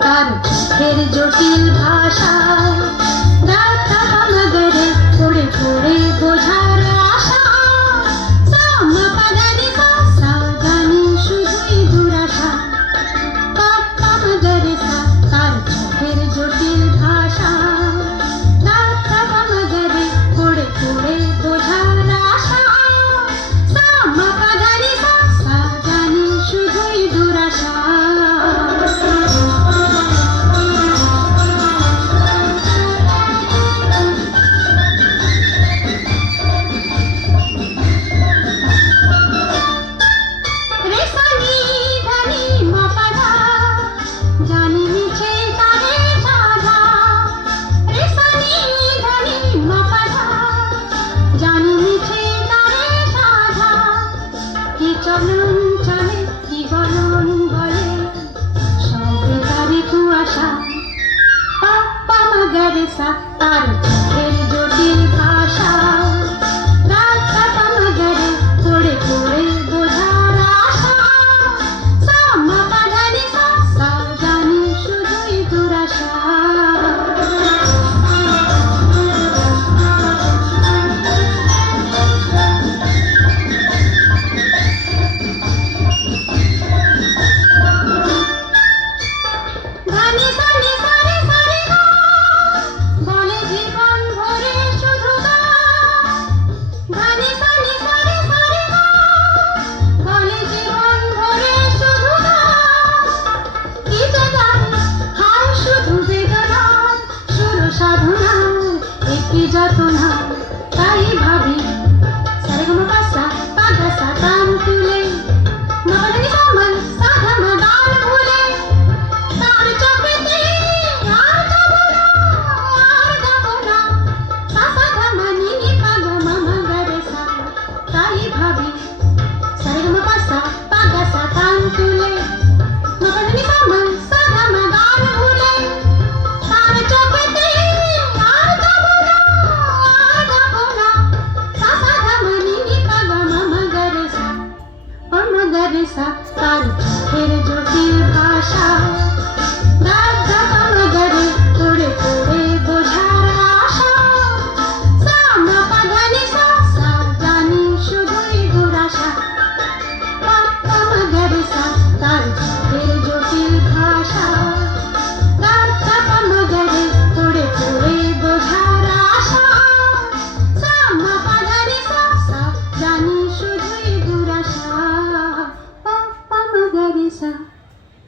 তার চোখের জটিল ভাষা গাতা মাগরে পড়ে পড়ে বোঝার আশা সামা পাগারে সা জানি শুধুই দুরাশা গাতা মাগরে সা তার চোখের জটিল ভাষা গাতা মাগরে পড়ে পড়ে বোঝার আশা সামা পাগারে সা জানি শুধুই দুরাশা চলন চলে কি বলন বলে সবে তারে কুয়াশা পাপ্পা মাগারে সা তার চোখের জটিল ভাষা গাতা মাগারে পড়ে পড়ে বোঝার আশা সামা পাগারে সা সা জানি শুধুই দুরাশা গানে